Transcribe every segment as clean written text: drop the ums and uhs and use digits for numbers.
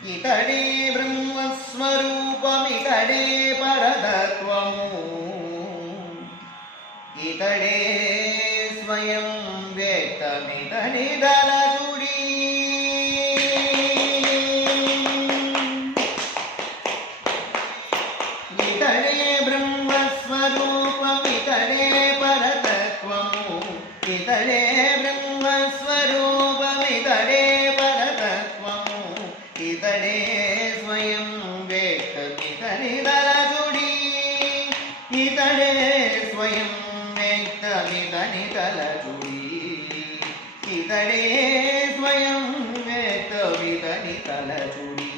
ఇతడే బ్రహ్మస్వరూపమితడే పరతత్వము ఇతడే స్వయం వ్యక్తమితని దళచుడి ఇతడే బ్రహ్మస్వరూపమితడే పరతత్వము ఇతడే బ్రహ్మస్వరూపమితడే పరతత్వము ఇతడే స్వయం వ్యక్తమితని దళచుడి ఇతడే స్వయం వ్యక్తమితని దళచుడి ఇతడే స్వయం వ్యక్తమితని దళచుడి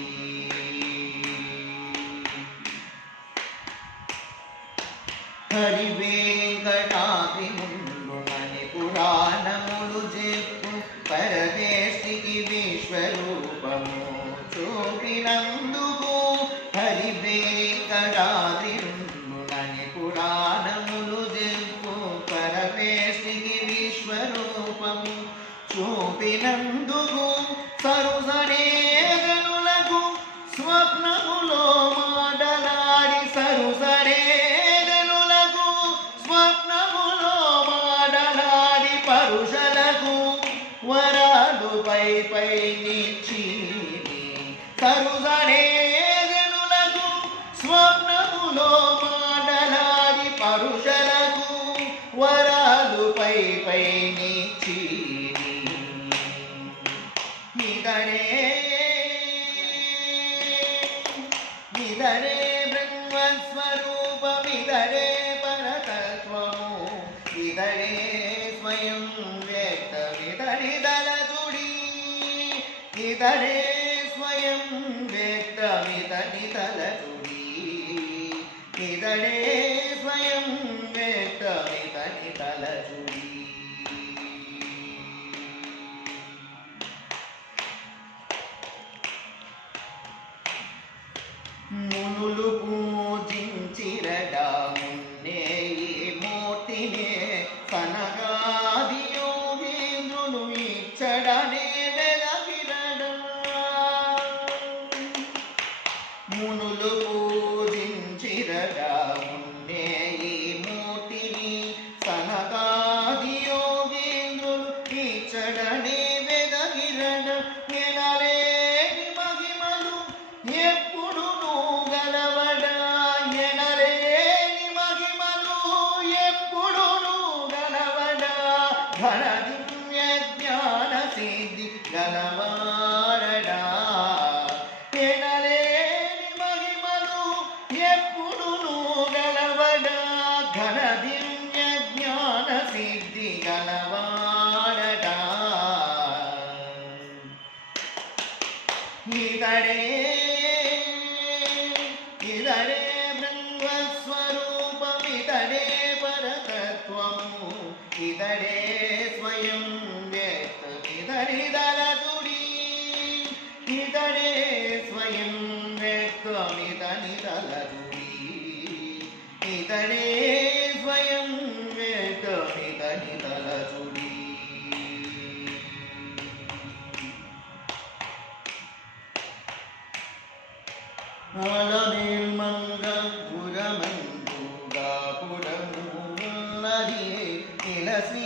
హరి వెంకటాద్రి ముందునని పురాణములు చెప్పు పరమేశికి విశ్వరూపము చూపినందుకు హరి వెంకటాద్రి ముందునని పురాణములు చెప్పు పరమేశికి విశ్వరూపము చూపినందుకు సరుసరేగనులకు స్వప్నములో మాటలాడి సరుసరేగనులకు స్వప్నములో మాటలాడి పరుషలకు వరాలు పై పై నిచ్చి సరుసరేగనులకు స్వప్నములో మాటలాడి పరుషలకు వరాలు పై పై నిచ్చి ఇతడే బ్రహ్మస్వరూపమితడే పరతత్వము ఇతడే స్వయం వ్యక్తమితని దళచుడి ఇతడే స్వయం వ్యక్తమితని దళచుడి ఇతడే స్వయం వ్యక్తమితని దళచుడి మునులు పూజించిరడా మున్నే ఈ మూర్తినే కనగాది యోగేంద్రులు ఇచ్చడనే వెలగిరడా మునులు పూజించిరడా మున్నే ఈ మూర్తిని కనగాది యోగేంద్రులు ఇచ్చడనే వెలగిరడ ఎనలేని మహిమలు ఎప్పుడు ఘన దివ్య జ్ఞాన సిద్ధి గలవారడా ఎనలేని మహిమలు ఎప్పుడును గలవడా ఘన దివ్య జ్ఞాన సిద్ధి గలవారడా ఇతడే బ్రహ్మస్వరూపమితడే పరతత్వము ఇతడే స్వయం వ్యక్తమితని దళచుడి ఇతడే స్వయం వ్యక్తమితని దళచుడి ఇతడే స్వయం వ్యక్తమితని దళచుడి అలమేల్మంగపురమందుగాపురమున్నది శ్రీ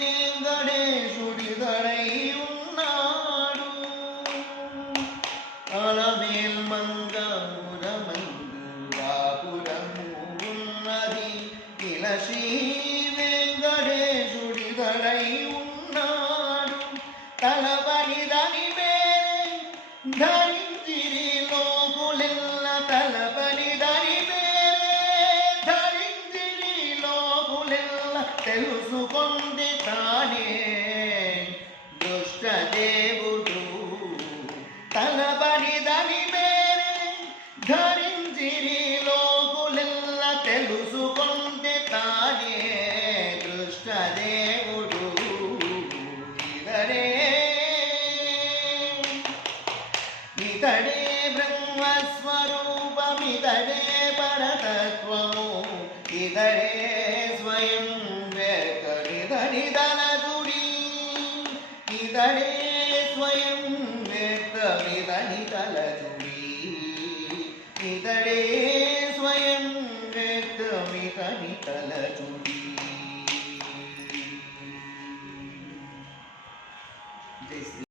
వెంకటేశుడిదడై ఉన్నాడు అలమేల్మంగపురమందుగాపురమున్నది శ్రీ వెంకటేశుడిదడై ఉన్నాడు తలపని దని వేరే ధరించిరి లోకులెల్ల తలపని దని వేరే ధరించిరి లోకులెల్ల తెలుసుకొంది తానే దుష్టదేవుడు తలపని దని వేరే ధరించిరి లోకులెల్ల తెలుసుకొంది తానే దృష్టదేవుడు ఇతడే బ్రహ్మస్వరూపమితడే పరతత్వము ఇతడే స్వయం వ్యక్తమితని దళచుడి ఇతడే స్వయం వ్యక్తమిదని తలచుడి ఇతడే స్వయం వ్యక్తమిదని తలచుడి. జై శ్రీ